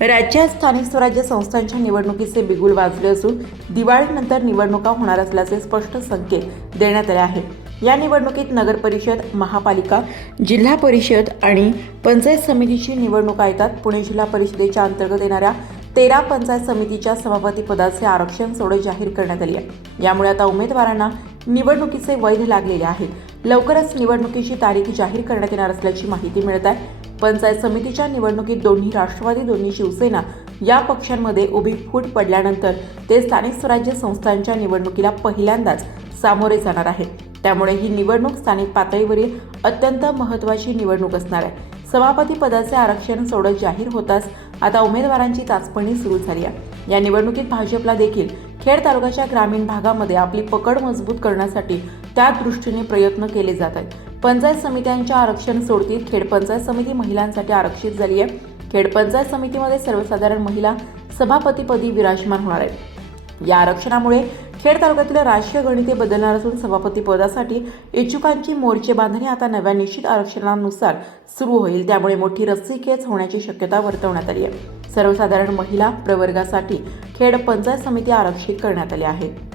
राज्यात स्थानिक स्वराज्य संस्थांच्या निवडणुकीचे बिगुल वाजले असून दिवाळीनंतर निवडणुका होणार असल्याचे स्पष्ट संकेत देण्यात आले आहेत. या निवडणुकीत नगर परिषद महापालिका जिल्हा परिषद आणि पंचायत समितीची निवडणुका येतात पुणे जिल्हा परिषदेच्या अंतर्गत येणाऱ्या तेरा पंचायत समितीच्या सभापती पदाचे आरक्षण सोडे जाहीर करण्यात आली आहे. यामुळे आता उमेदवारांना निवडणुकीचे वैध लागलेले आहे लवकरच निवडणुकीची तारीख जाहीर करण्यात येणार असल्याची माहिती मिळत आहे. पंचायत समितीच्या निवडणुकीत दोन्ही राष्ट्रवादी दोन्ही शिवसेना या पक्षांमध्ये उभी फूट पडल्यानंतर ते स्थानिक स्वराज्य संस्थांच्या निवडणुकीला पहिल्यांदाच सामोरे जाणार आहे त्यामुळे ही निवडणूक स्थानिक पातळीवरील अत्यंत महत्त्वाची निवडणूक असणार आहे. सभापती पदाचे आरक्षण सोडत जाहीर होताच आता उमेदवारांची चाचपणी सुरू झाली आहे. या निवडणुकीत भाजपला देखील खेड तालुक्याच्या ग्रामीण भागामध्ये आपली पकड मजबूत करण्यासाठी त्या दृष्टीने प्रयत्न केले जात आहेत. पंचायत समित्यांच्या आरक्षण सोडतीत. खेड पंचायत समिती महिलांसाठी आरक्षित झाली आहे. खेड पंचायत समितीमध्ये सर्वसाधारण महिला सभापतीपदी विराजमान होणार आहेत. या आरक्षणामुळे खेड तालुक्यातील राजकीय गणिते बदलणार असून सभापती पदासाठी इच्छुकांची मोर्चे बांधणी आता नव्या निश्चित आरक्षणानुसार सुरू होईल. त्यामुळे मोठी रस्सीखेच होण्याची शक्यता वर्तवण्यात आली आहे. सर्वसाधारण महिला प्रवर्गासाठी खेड पंचायत समिती आरक्षित करण्यात आली आहे.